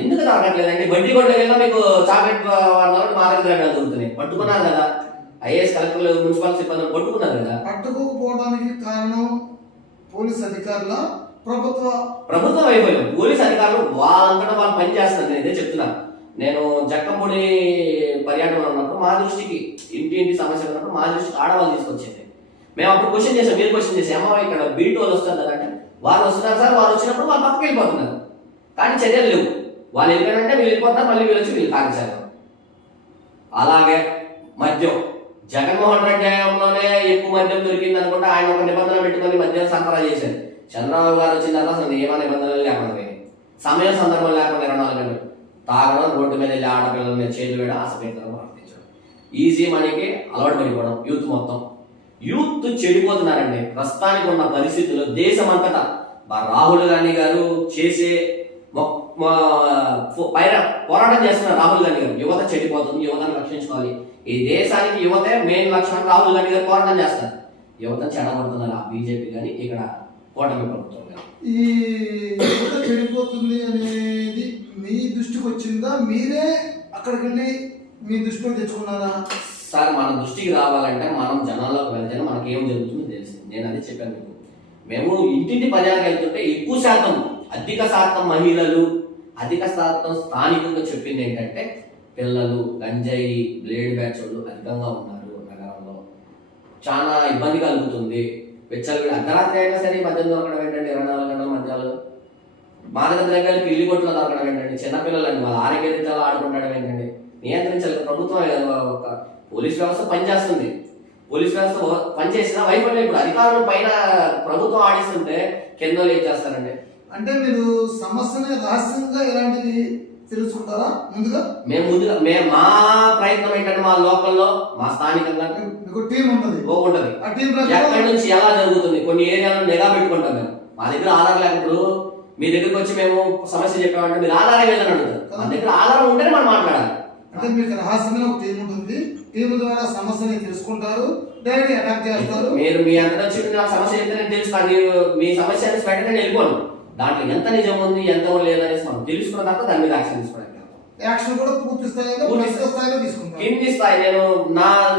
ఎందుకు దొరకట్లేదండి? బండి కొట్టే వెళ్ళినా మీకు చాక్లెట్ మాదక ద్రవ్యాలు దొరుకుతున్నాయి. పట్టుకున్నారు కదా, ఐఏఎస్ కలెక్టర్లు మున్సిపల్ సిబ్బంది పట్టుకున్నారు కదా. పట్టుకోకపోవడానికి కారణం పోలీస్ అధికారుల ప్రభుత్వ వైఫల్యం. పోలీస్ అధికారులు వాళ్ళంతటా వాళ్ళు పని చేస్తున్నారు. నేను ఇదే చెప్తున్నాను. నేను జక్కంపూడి పర్యటనలో ఉన్నప్పుడు మా దృష్టికి ఇంటి సమస్యలు ఉన్నప్పుడు మా దృష్టికి ఆడవాళ్ళు తీసుకొచ్చింది. మేము అప్పుడు క్వశ్చన్ చేసాం, మీరు క్వశ్చన్ చేసాం, అమ్మ ఇక్కడ బీట్ వాళ్ళు వస్తారు కదా అంటే వాళ్ళు వస్తున్నారు సార్, వాళ్ళు వచ్చినప్పుడు వాళ్ళు పక్కకి వెళ్ళిపోతున్నారు. కానీ చర్యలు లేవు. వాళ్ళు వెళ్ళిపోయారంటే వీళ్ళు వెళ్ళిపోతున్నారు, మళ్ళీ వీళ్ళు వచ్చి వీళ్ళు కాల్చారు. అలాగే మద్యం, జగన్మోహన్ రెడ్డి హయాంలోనే ఎక్కువ మద్యం దొరికింది అనుకుంటే ఆయన ఒక నిబంధన పెట్టుకొని మద్యం సరఫరా చేశారు. చంద్రబాబు గారు వచ్చిన తర్వాత అసలు నియమ నిబంధనలు లేకుండా పోయినాయి. సమయం సందర్భం లేకుండా 24 గంటలు తాగడం, రోడ్డు మీద వెళ్ళి ఆడపిల్లల మీద చేతులు వేయడం, అసభ్యతను ప్రవర్తించడం, ఈజీ మనీకి అలవాటు పడిపోవడం. యూత్ చెడిపోతున్నారండి. ప్రస్తుతానికి ఉన్న పరిస్థితుల్లో దేశం అంతటా రాహుల్ గాంధీ గారు చేసే పోరాటం చేస్తున్నారు. రాహుల్ గాంధీ గారు యువత చెడిపోతుంది, యువతను రక్షించుకోవాలి, ఈ దేశానికి యువతే మెయిన్ లక్ష్యం. రాహుల్ గాంధీ గారు పోరాటం చేస్తారు, యువతను చెడగొడుతున్నారు ఆ బీజేపీ కానీ ఇక్కడ కూటమి ప్రభుత్వం కానీ. ఈ యువత చెడిపోతుంది అనేది మీ దృష్టికి వచ్చిందా? మీరే అక్కడికి వెళ్ళి మీ దృష్టిలో తెచ్చుకున్నారా? సార్, మన దృష్టికి రావాలంటే మనం జనాల్లోకి వెళ్తేనే మనకి ఏం జరుగుతుందో తెలిసింది. నేను అదే చెప్పాను మీకు. మేము ఇంటింటి పర్యాలకు వెళ్తుంటే అధిక శాతం మహిళలు, అధిక శాతం స్థానికంగా చెప్పింది ఏంటంటే పిల్లలు గంజాయి బ్లేడ్ బ్యాచ్ వాళ్ళు అధికంగా ఉన్నారు నగరంలో, చాలా ఇబ్బంది కలుగుతుంది. వెచ్చలు అర్ధరాత్రి అయినా సరే మద్యం దొరకడం ఏంటంటే 24 గంటల మధ్యాలు మాదక ద్రవ్యాలు పిల్లి కొట్లో దొరకడం ఏంటంటే చిన్నపిల్లలండి వాళ్ళ ఆరోగ్య రీత్యాలు ఆడుకుంటడం ఏంటంటే నియంత్రించాలి ప్రభుత్వం. ఒక పోలీస్ వ్యవస్థ పనిచేస్తుంది, పోలీస్ వ్యవస్థ పనిచేసిన వైఫల్యం. ఇప్పుడు అధికారులు పైన ప్రభుత్వం ఆడిస్తుంటే కింద ఏం చేస్తారండి? అంటే మీరు సమస్యని రహస్యంగా ఎలాంటివి తెలుసుకుంటారా ముందుగా? మేము మా ప్రయత్నం ఏంటంటే మా లోకల్లో మా స్థానికంగా మీకు టీం ఉంటుంది, ఉంటది. ఆ టీం ఎక్కడి నుంచి ఎలా జరుగుతుంది కొన్ని ఏరియాలో నిఘా పెట్టుకుంటాం. మేము మా దగ్గర ఆధారం లేనప్పుడు మీ దగ్గరికి వచ్చి మేము సమస్య చెప్పామంటే మీరు ఆధారం ఏదని అడుగుతారు. మా దగ్గర ఆధారం ఉంటేనే మనం మాట్లాడాలి. అంటే మీకు రహస్యంగా ఒక టీం ఉంటుంది, టీం ద్వారా సమస్యని తెలుసుకుంటారు, డైరెక్ట్ అటాక్ చేస్తారు. మీరు మీ అంతటా వచ్చి నాకు సమస్య ఏంటనే తెలుసుకోండి, మీ సమస్య అనేసి వెంటనే వెళ్ళిపోను. దాంట్లో ఎంత నిజం ఉంది ఎంత లేదనేసి మనం తెలుసుకున్న తర్వాత దాని మీద యాక్షన్ తీసుకోవడానికి యాక్షన్ కూడా పూర్తి స్థాయిలో తీసుకుంటారు. కింది స్థాయి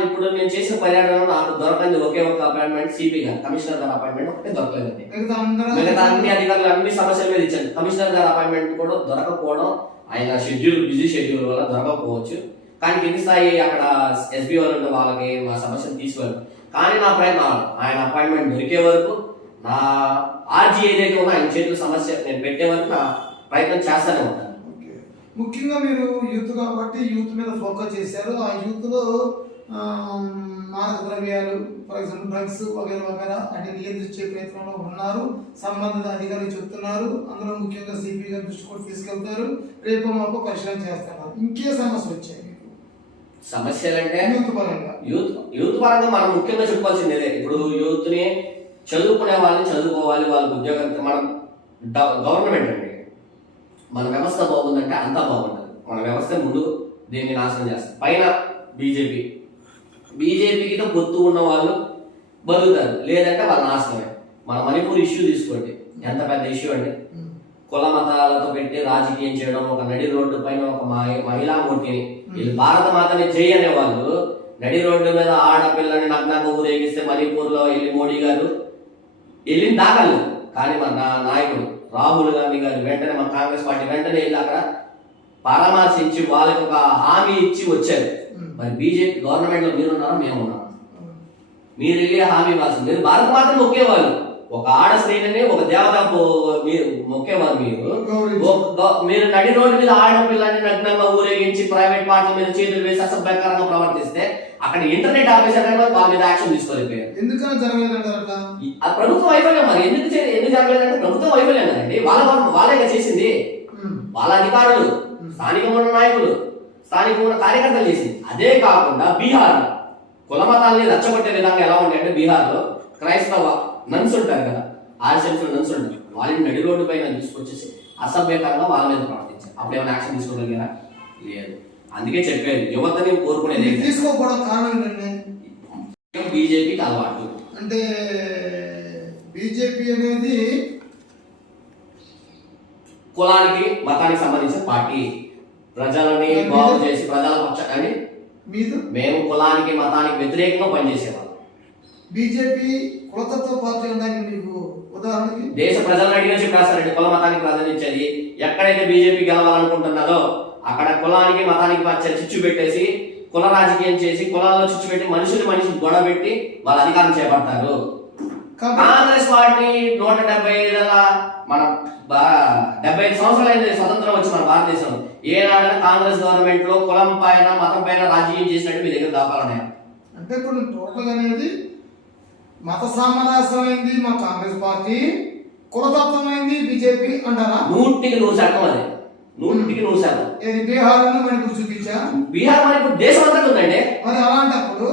ఇప్పుడు నేను చేసిన పర్యటనలో నాకు దొరకంది ఒకే ఒక అపాయింట్మెంట్, సిపి గారు కమిషనర్ గారు అపాయింట్మెంట్ ఒకటే దొరకలేదండి. మిగతా అన్ని అధికారులు అన్ని సమస్యల మీద ఇచ్చాను. కమిషనర్ గారు అపాయింట్మెంట్ కూడా దొరకపోవడం, ఆయన బిజీ షెడ్యూల్ వల్ల దొరకకపోవచ్చు. కానీ కింది స్థాయి అక్కడ ఎస్పీ వాళ్ళు వాళ్ళకి మా సమస్యను తీసుకెళ్ళారు. కానీ నా ప్రయత్నం ఆయన అపాయింట్మెంట్ దొరికే వరకు నా ఆర్జీ ఏదైతే ఉందో ఆయన చేతుల సమస్య నేను పెట్టే వరకు నా ప్రయత్నం చేస్తానే ఉంటాను. ముఖ్యంగా మీరు యూత్ కాబట్టి యూత్ మీద ఫోకస్ చేశారు. ఆ యూత్ లో మాదక ద్రవ్యాలు, ఫర్ ఎగ్జాంపుల్ డ్రగ్స్ వగైరా అంటే నియంత్రించే ప్రయత్నంలో ఉన్నారు. సంబంధిత అధికారులు చెప్తున్నారు, అందులో ముఖ్యంగా సిపి గారి దృష్టి కూడా తీసుకెళ్తారు. రేపు మాకు పరిశీలన చేస్తున్నారు. ఇంకే సమస్య వచ్చాయి మీకు? సమస్యలు అంటే యూత్ పరంగా మనం ముఖ్యంగా చెప్పుకోవాల్సింది ఇదే. ఇప్పుడు యూత్ ని చదువుకునే వాళ్ళని చదువుకోవాలి, వాళ్ళకి ఉద్యోగం. మనం గవర్నమెంట్ అండి, మన వ్యవస్థ బాగుందంటే అంతా బాగుంటుంది. మన వ్యవస్థ ముందు దీన్ని నాశనం చేస్తారు. పైన బీజేపీతో పొత్తు ఉన్న వాళ్ళు బతుకుతారు, లేదంటే వాళ్ళ నాశనమే. మన మణిపూర్ ఇష్యూ తీసుకోండి, ఎంత పెద్ద ఇష్యూ అండి. కుల మతాలతో పెట్టి రాజకీయం చేయడం, ఒక నడి రోడ్డు పైన ఒక మహిళా మూర్తిని వీళ్ళు భారత మాతని జై అనే వాళ్ళు నడి రోడ్డు మీద ఆడపిల్లని నగ్నంగా ఊరేగిస్తే మణిపూర్ లో వెళ్ళి మోడీ గారు వెళ్ళిన దాఖలు. కానీ మన నాయకుడు రాహుల్ గాంధీ గారు వెంటనే మన కాంగ్రెస్ పార్టీ వెంటనే వెళ్ళి అక్కడ పరామర్శించి వాళ్ళకి ఒక హామీ ఇచ్చి వచ్చారు. మరి బీజేపీ గవర్నమెంట్ లో మీరున్నారా, మేము ఉన్నాం. మీరు వెళ్ళి హామీ ఇవ్వాల్సింది. మీరు భారత మాత్రం మొక్కేవాళ్ళు, ఒక ఆడ స్త్రీని ఒక దేవత మీరు మొక్కేవారు. మీరు నడి రోడ్డు మీద ఆడపిల్లని నగ్నంగా ఊరేగించి ప్రైవేట్ పార్టీల మీద చేతులు వేసి అసభ్యకరంగా ప్రవర్తిస్తే అక్కడ ఇంటర్నెట్ ఆఫీసర్ వాళ్ళ మీద యాక్షన్ తీసుకోలేకపోయారు. ఎందుకని జరగలేదంటారు? ప్రభుత్వ వైఫల్యం. మరి ఎందుకు జరగలేదంటే ప్రభుత్వం వైఫల్యం కదండి. వాళ్ళే చేసింది, వాళ్ళ అధికారులు, స్థానికంగా ఉన్న నాయకులు, స్థానికంగా ఉన్న కార్యకర్తలు చేసింది. అదే కాకుండా బీహార్ కుల మతాలని రచ్చగొట్టే విధంగా ఎలా ఉంటాయి అంటే, బీహార్ లో క్రైస్తవ నన్స్ ఉంటారు కదా, ఆర్ఎస్ఎస్ నన్స్ ఉంటారు, వాళ్ళని నడి రోడ్డు పైన తీసుకొచ్చేసి అసభ్యకరంగా వాళ్ళ మీద ప్రవర్తించారు. అప్పుడు ఏమైనా యాక్షన్ తీసుకోగలిగారా? లేదు. అందుకే చెప్పేది యువతని కోరుకునేది తీసుకోకపోవడం కారణం ఏంటంటే బీజేపీకి అలవాటు. అంటే బీజేపీ అనేది కులానికి మతానికి సంబంధించిన పార్టీ. ప్రజలని బాగు చేసి ప్రజల పక్షాన్ని మేము కులానికి మతానికి వ్యతిరేకంగా పనిచేసేవాళ్ళం. బీజేపీ కులతత్వ పార్టీ అంటే మీకు ఉదాహరణకి దేశ ప్రజలను అడిగిన చెప్పేస్తారండి కుల మతానికి ప్రాధాన్యత. ఎక్కడైతే బీజేపీ గెలవాలనుకుంటున్నదో అక్కడ కులానికి మతానికి మధ్య చిచ్చు పెట్టేసి కుల రాజకీయం చేసి కులాల్లో చిచ్చు పెట్టి మనిషి గొడవ పెట్టి వాళ్ళ అధికారం చేపడతారు. కాంగ్రెస్ పార్టీ 175 మన 75 సంవత్సరాలైంది స్వతంత్రం వచ్చి మన భారతదేశం. ఏనాడైనా కాంగ్రెస్ గవర్నమెంట్ లో కులం పైన మతం పైన రాజకీయం చేసినట్టు మీ దగ్గర దాఖలున్నాయి. అంటే ఇప్పుడు టోటల్ అనేది మత సామరస్యమైంది మా కాంగ్రెస్ పార్టీ, కులతత్వమైంది బీజేపీ అంటారా? 100% అది 100%. ఏది బీహార్ మణిపూర్ చూపించా? బీహార్ మణిపూర్ దేశం అంతా ఉందండి. మరి అలాంటప్పుడు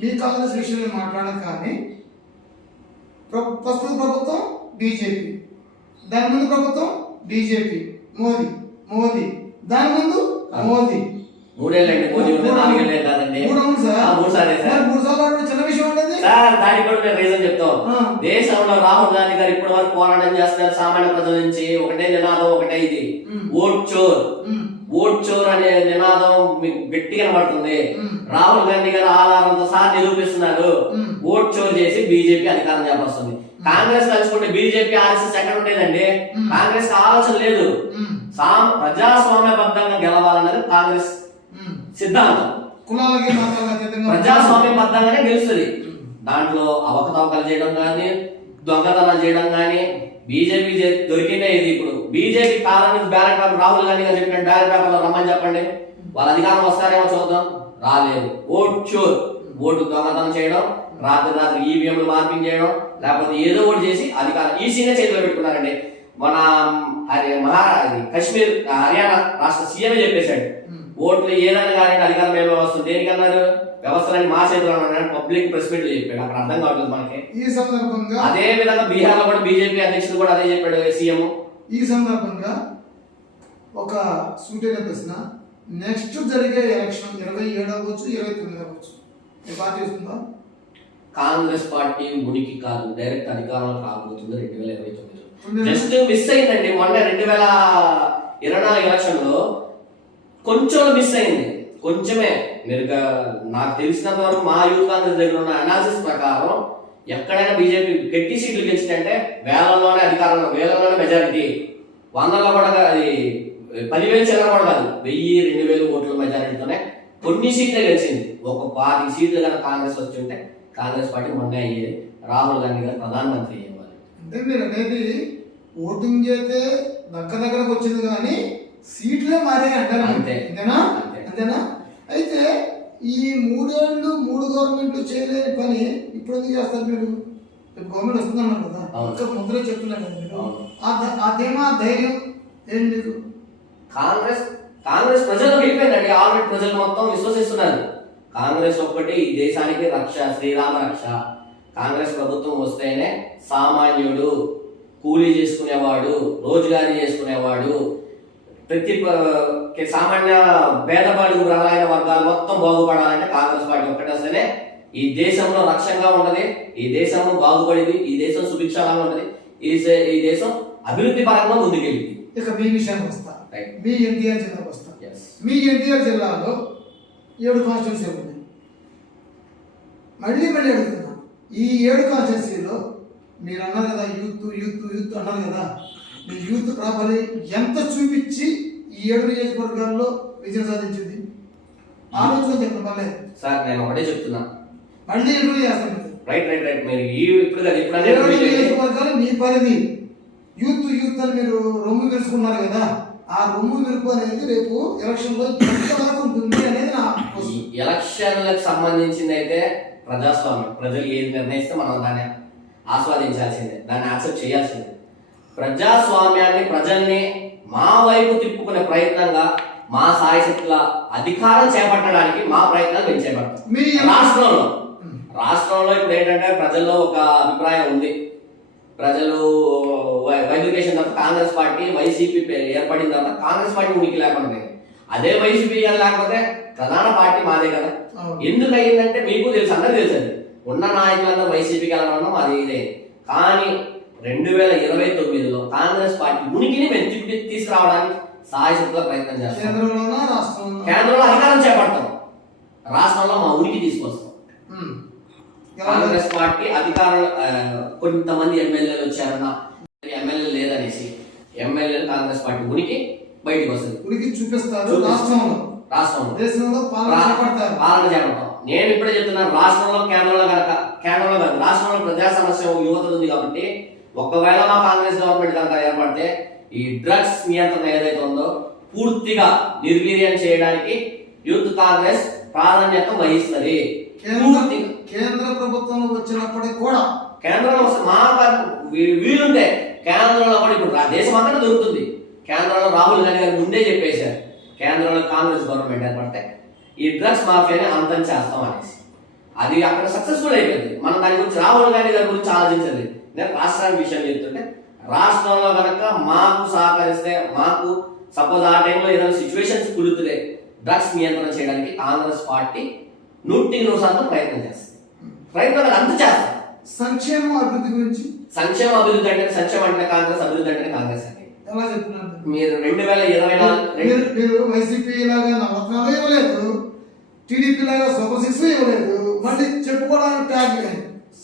మీ కాంగ్రెస్ విషయంలో మాట్లాడదు. కానీ ప్రస్తుత ప్రభుత్వం బీజేపీ, దాని ముందు ప్రభుత్వం బీజేపీ, మోదీ దాని ముందు మోదీ. 3 ఏళ్ళండి మోదీ ఉంటే 4 ఏళ్ళే కాదండి. 3 సార్లు చిన్న విషయం ఉండదు సార్. దానికి కూడా నేను రీజన్ చెప్తాం. దేశంలో రాహుల్ గాంధీ గారు ఇప్పటి వరకు పోరాటం చేస్తున్నారు సామాన్య ప్రజల నుంచి. ఒకటే నినాదం, ఒకటే ఇది ఓట్ చోర్ అనే నినాదం మీకు గట్టిగా పడుతుంది. రాహుల్ గాంధీ గారు ఆధారంతో సహా నిరూపిస్తున్నారు. ఓట్ చోర్ చేసి బీజేపీ అధికారం చేపడుతుంది. కాంగ్రెస్ కలుసుకుంటే బీజేపీ ఆర్ఎస్ఎస్ ఎక్కడ ఉండేదండి? కాంగ్రెస్ ఆలోచన లేదు. ప్రజాస్వామ్యబద్ధంగా గెలవాలన్నది కాంగ్రెస్ సిద్ధాంతం. కులాలకి మతాలకు అతీతంగా ప్రజాస్వామ్యబద్ధంగానే గెలుస్తుంది. దాంట్లో అవకతవకలు చేయడం కానీ, దొంగతనాలు చేయడం కానీ బీజేపీ దొరికిందే ఇది. ఇప్పుడు బీజేపీ కావాలని బ్యాలెట్ పేపర్ రాహుల్ గాంధీ గారు చెప్పిన బ్యాలెట్ పేపర్ లో రమ్మని చెప్పండి, వాళ్ళ అధికారం వస్తారేమో చూద్దాం. రాలేదు. ఓటు దొంగతనం చేయడం, రాత్రి ఈవీఎంలు మార్పింగ్ చేయడం, లేకపోతే ఏదో ఒకటి చేసి అధికారం ఈసీనే చేతిలో పెట్టుకున్నారండి. మన కశ్మీర్ హర్యానా రాష్ట్ర సీఎం చెప్పేశాడు, ఓట్లు ఏదైనా కానీ అధికారం ఏమో వస్తుంది. దేనికన్నారు? వ్యవస్థలన్నీ మా చేతిలో పబ్లిక్ ప్రెస్ మీట్ చెప్పాడు. అక్కడ అర్థం కావట్లేదు మనకి. ఈ సందర్భంగా అదే విధంగా బీహార్ లో కూడా బీజేపీ అధ్యక్షుడు కూడా అదే చెప్పాడు సీఎం. ఈ సందర్భంగా ఒక సూటైన ప్రశ్న, నెక్స్ట్ జరిగే ఎలక్షన్ 27 అవ్వచ్చు, 29 అవ్వచ్చు, మీ పార్టీ వస్తుందా? కాంగ్రెస్ పార్టీ ఉనికి కాదు, డైరెక్ట్ అధికారంలో రాబోతుంది 2029. జస్ట్ మిస్ అయిందండి. మొన్న 2024 ఎలక్షన్ లో కొంచెం మిస్ అయింది, కొంచెమే. మీరు నాకు తెలిసినంత వరకు మా యూత్ కాంగ్రెస్ దగ్గర ఉన్న అనాలిసిస్ ప్రకారం ఎక్కడైనా బీజేపీ గట్టి సీట్లు గెలిచిందంటే వేలల్లోనే అధికారంలో, వేలల్లోనే మెజారిటీ. 100లో కూడా అది 10,000 చిల్లర కూడా కాదు, 1000-2000 ఓట్ల మెజారిటీతోనే కొన్ని సీట్లే గెలిచింది. ఒక 20 సీట్లు కనుక కాంగ్రెస్ వచ్చి ఉంటే కాంగ్రెస్ పార్టీ మొన్నే అయ్యేది, రాహుల్ గాంధీ గారు ప్రధానమంత్రి అయ్యేవాళ్ళు. అంటే మీరు అనేది ఓటింగ్ అయితే దగ్గరకు వచ్చింది కానీ సీట్లే మారే అంటారు. అంతేనా? అయితే ఈ 3 ఏళ్ళు 3 గవర్నమెంట్లు చేయలేని పని ఇప్పుడు ఎందుకు చేస్తారు మీరు? గవర్నమెంట్ వస్తుందన్నారు కదా, ఇంకా ముందరే చెప్తున్నారు కదా మీరు. అదేమో ఆ ధైర్యం ఏంటి మీకు? కాంగ్రెస్ ప్రజల్లో వెళ్ళిపోయిందండి. ఆల్రెడీ ప్రజలు మొత్తం విశ్వసిస్తున్నారు. కాంగ్రెస్ ఒక్కటి ఈ దేశానికి రక్ష, శ్రీరామ రక్ష. కాంగ్రెస్ ప్రభుత్వం వస్తేనే సామాన్యుడు, కూలీ చేసుకునేవాడు, రోజుగారీ చేసుకునేవాడు, ప్రతి సామాన్య పేదపాడుకు ప్రధాన వర్గాలు మొత్తం బాగుపడాలంటే కాంగ్రెస్ పార్టీ ఒక్కటే వస్తేనే ఈ దేశంలో రక్షంగా ఉంటది, ఈ దేశం బాగుపడింది, ఈ దేశం సుభిక్షంగా ఉంటది, ఈ దేశం అభివృద్ధి పరంగా ముందుకెళ్ళింది. ఇక మీ విషయానికి వస్తా, మీ ఎన్టీఆర్ జిల్లాకు వస్తా. మీ ఎన్టీఆర్ జిల్లాలో 7 కాన్స్టిట్యూన్సీ ఉన్నాయి. మళ్ళీ అడుగుతున్నా, ఈ 7 కాన్స్టిట్యూన్సీలో మీరు అన్నారు కదా యూత్ అన్నారు కదా, మీ యూత్ ప్రాబలి ఎంత చూపించి ఈ 7 నియోజకవర్గాల్లో విజయం సాధించింది? ఆలోచన చెప్పండి. మళ్ళీ సార్ నేను ఒకటే చెప్తున్నా, మళ్ళీ ఇంటర్వ్యూ చేస్తాను. రైట్ మీరు ఇప్పుడు 7 నియోజకవర్గాలు మీ పరిధి. యూత్ అని మీరు రొమ్ము విరుచుకున్నారు కదా, ఆ రొమ్ము విరుపు అనేది రేపు ఎలక్షన్ లో ఎంతవరకు ఉంటుంది అనేది నా ఎలక్షన్లకు సంబంధించింది. అయితే ప్రజాస్వామ్యం, ప్రజలు ఏది నిర్ణయిస్తే మనం దాన్ని ఆస్వాదించాల్సిందే, దాన్ని యాక్సెప్ట్ చేయాల్సిందే. ప్రజాస్వామ్యాన్ని, ప్రజల్ని మా వైపు తిప్పుకునే ప్రయత్నంగా మా సాయశక్తుల అధికారం చేపట్టడానికి మా ప్రయత్నాలు మేము చేపడతాం. రాష్ట్రంలో ఇప్పుడు ఏంటంటే ప్రజల్లో ఒక అభిప్రాయం ఉంది. ప్రజలు వైద్యుకేషన్ తర్వాత కాంగ్రెస్ పార్టీ, వైసీపీ ఏర్పడిన తర్వాత కాంగ్రెస్ పార్టీ ఉనికి లేకుండా, అదే వైసీపీ లేకపోతే ప్రధాన పార్టీ మాదే కదా. ఎందుకు అయ్యిందంటే మీకు తెలుసు, అందరూ తెలుసు, ఉన్న నాయకులందరూ వైసీపీకి వెళ్ళడం అది ఇదే. కానీ 2029లో కాంగ్రెస్ పార్టీ ఉనికిని మేము తీసుకురావడానికి సాయశక్తుల ప్రయత్నం చేస్తాం. కేంద్రంలో అధికారం చేపడతాం, రాష్ట్రంలో మా ఉనికి తీసుకొస్తాం. కాంగ్రెస్ పార్టీ అధికారం, కొంతమంది ఎమ్మెల్యేలు వచ్చారన్నా, ఎమ్మెల్యే లేదనేసి ఎమ్మెల్యేలు కాంగ్రెస్ పార్టీ ఉనికి బయటకు వస్తుంది, ఉనికి చూపిస్తారు. రాష్ట్రంలో పాలన చేపడతాం. నేను ఇప్పుడే చెప్తున్నాను, రాష్ట్రంలో కేంద్రంలో కాదు, రాష్ట్రంలో ప్రజా సమస్య యువత ఉంది కాబట్టి ఒకవేళ మా కాంగ్రెస్ గవర్నమెంట్ కనుక ఏర్పడితే ఈ డ్రగ్స్ నియంత్రణ ఏదైతే ఉందో పూర్తిగా నిర్వీర్యం చేయడానికి యూత్ కాంగ్రెస్ ప్రాధాన్యత వహిస్తుంది. కేంద్ర ప్రభుత్వం వచ్చినప్పటికీ కూడా కేంద్రంలో మా వీలుంటే కేంద్రంలో కూడా ఇప్పుడు దేశం అంతా దొరుకుతుంది. కేంద్రంలో రాహుల్ గాంధీ గారు ముందే చెప్పేశారు, కేంద్రంలో కాంగ్రెస్ గవర్నమెంట్ ఏర్పడితే ఈ డ్రగ్స్ మాఫియాని అంతం చేస్తాం అనేసి. అది అక్కడ సక్సెస్ఫుల్ అయిపోయింది. మనం దాని గురించి రాహుల్ గాంధీ గారి గురించి ఆలోచించలేదు. నేను రాష్ట్రానికి విషయం చెప్తుంటే, రాష్ట్రంలో కనుక మాకు సహకరిస్తే, మాకు సపోజ్ ఆ టైంలో ఏదైనా సిచ్యువేషన్స్ కుదురుతుంటే డ్రగ్స్ నియంత్రణ చేయడానికి కాంగ్రెస్ పార్టీ 100% ప్రయత్నం చేస్తుంది. ప్రయత్నం అంత చేస్తారు. సంక్షేమ అభివృద్ధి గురించి, సంక్షేమ అభివృద్ధి అంటే సంక్షేమం అంటే కాంగ్రెస్, అభివృద్ధి అంటే కాంగ్రెస్ అంటే ఎలా చెప్తున్నారు మీరు? 2024 వైసీపీ లాగా నవరత్నాలు ఇవ్వలేదు, టీడీపీ లాగా సూపర్ 6 ఇవ్వలేదు, మళ్ళీ చెప్పుకోవడానికి ట్యాగ్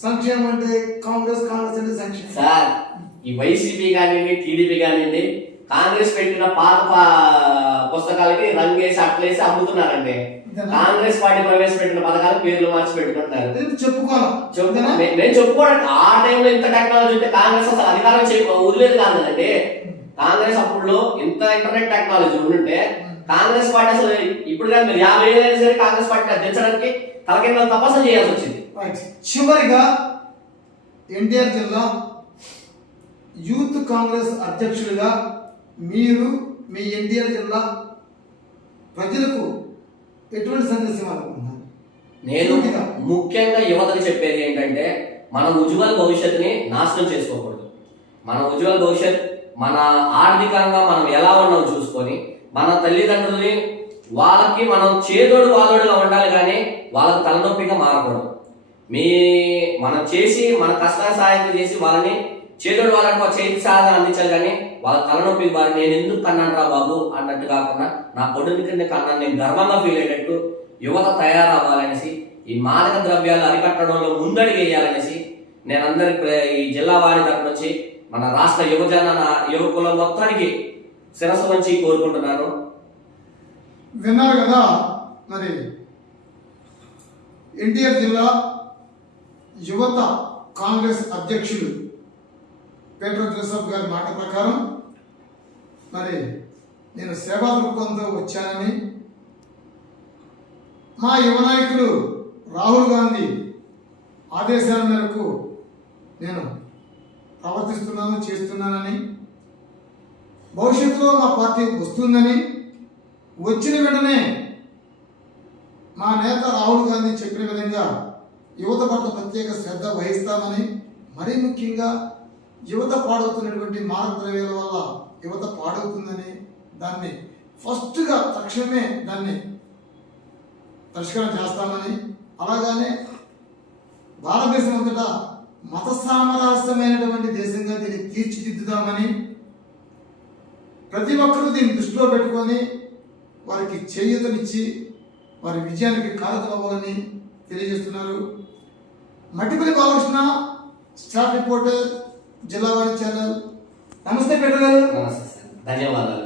సంక్షేమం అంటే కాంగ్రెస్ అంటే సంక్షేమం. సార్ ఈ వైసీపీ కానివ్వండి, టీడీపీ కానివ్వండి, కాంగ్రెస్ పెట్టిన పాత పుస్తకాలకి రంగేసి అట్లేసి అమ్ముతున్నారండి. కాంగ్రెస్ పార్టీ ప్రవేశపెట్టిన పథకాలు పేర్లు మార్చి పెట్టుకుంటున్నారు. నేను చెప్పుకోవడానికి ఆ టైంలో ఇంత టెక్నాలజీ ఉంటే కాంగ్రెస్ అసలు అధికారం వదిలేదు కాదు కదండి. కాంగ్రెస్ అప్పుడులో ఇంత ఇంటర్నెట్ టెక్నాలజీ ఉండుంటే కాంగ్రెస్ పార్టీ అసలు ఇప్పుడు కానీ మీరు 50 ఏళ్ళు అయినా సరే కాంగ్రెస్ పార్టీ దించడానికి తలకింద తపస్సు చేయాల్సి వచ్చింది. చివరిగా ఎన్టీఆర్ జిల్లా యూత్ కాంగ్రెస్ అధ్యక్షులుగా మీరు మీ ఎన్టీఆర్ జిల్లా ప్రజలకు ఎటువంటి సందేశం అనుకుంటున్నారు? నేను ముఖ్యంగా యువతకు చెప్పేది ఏంటంటే మన ఉజ్వల భవిష్యత్తుని నాశనం చేసుకోకూడదు. మన ఉజ్వల భవిష్యత్ మన ఆర్థికంగా మనం ఎలా ఉన్నాం చూసుకొని మన తల్లిదండ్రుల్ని వాళ్ళకి మనం చేదోడు వాదోడుగా ఉండాలి, కానీ వాళ్ళకి తలనొప్పిగా మారకూడదు. మనం చేసి మన కష్ట సహాయం చేసి వాళ్ళని చేదోడు వాళ్ళకి చేతి సహాయం అందించాలి, కానీ వాళ్ళ తలనొప్పికి వారి నేను ఎందుకు కన్నాను రా బాబు అన్నట్టు కాకుండా నా కొడుకు కింద కన్నాను నేను గర్వంగా ఫీల్ అయ్యేటట్టు యువత తయారవ్వాలనేసి, ఈ మాదక ద్రవ్యాలు అరికట్టడంలో ముందడుగు వేయాలనేసి నేను అందరికి ఈ జిల్లా వారి తరపు నుంచి మన రాష్ట్ర యువకుల మొత్తానికి శిరస్సు నుంచి కోరుకుంటున్నాను. విన్నారు కదా, మరి ఎన్టీఆర్ జిల్లా యువత కాంగ్రెస్ అధ్యక్షులు పేటర్ జోసెఫ్ గారి మాట ప్రకారం మరి నేను సేవా దృక్పథంతో వచ్చానని, మా యువ నాయకులు రాహుల్ గాంధీ ఆదేశాల మేరకు నేను ప్రవర్తిస్తున్నాను, చేస్తున్నానని, భవిష్యత్తులో మా పార్టీ వస్తుందని, వచ్చిన వెంటనే మా నేత రాహుల్ గాంధీ చెప్పిన విధంగా యువత పట్ల ప్రత్యేక శ్రద్ధ వహిస్తామని, మరీ ముఖ్యంగా యువత పాడవుతున్నటువంటి మాదక ద్రవ్యాల వల్ల యువత పాడవుతుందని, దాన్ని ఫస్ట్గా తక్షణమే దాన్ని పరిష్కారం చేస్తామని, అలాగానే భారతదేశం అంతటా మత సామరస్యమైనటువంటి దేశంగా దీన్ని తీర్చిదిద్దుదామని, ప్రతి ఒక్కరూ దీన్ని దృష్టిలో పెట్టుకొని వారికి చేయూతనిచ్చి వారి విజయానికి కారకులవ్వాలని తెలియజేస్తున్నారు. మట్టిపల్లి బాలకృష్ణ, స్టాఫ్ రిపోర్టర్, జిల్లా వాణి ఛానల్. నమస్తే పేటర్ గారు. ధన్యవాదాలు.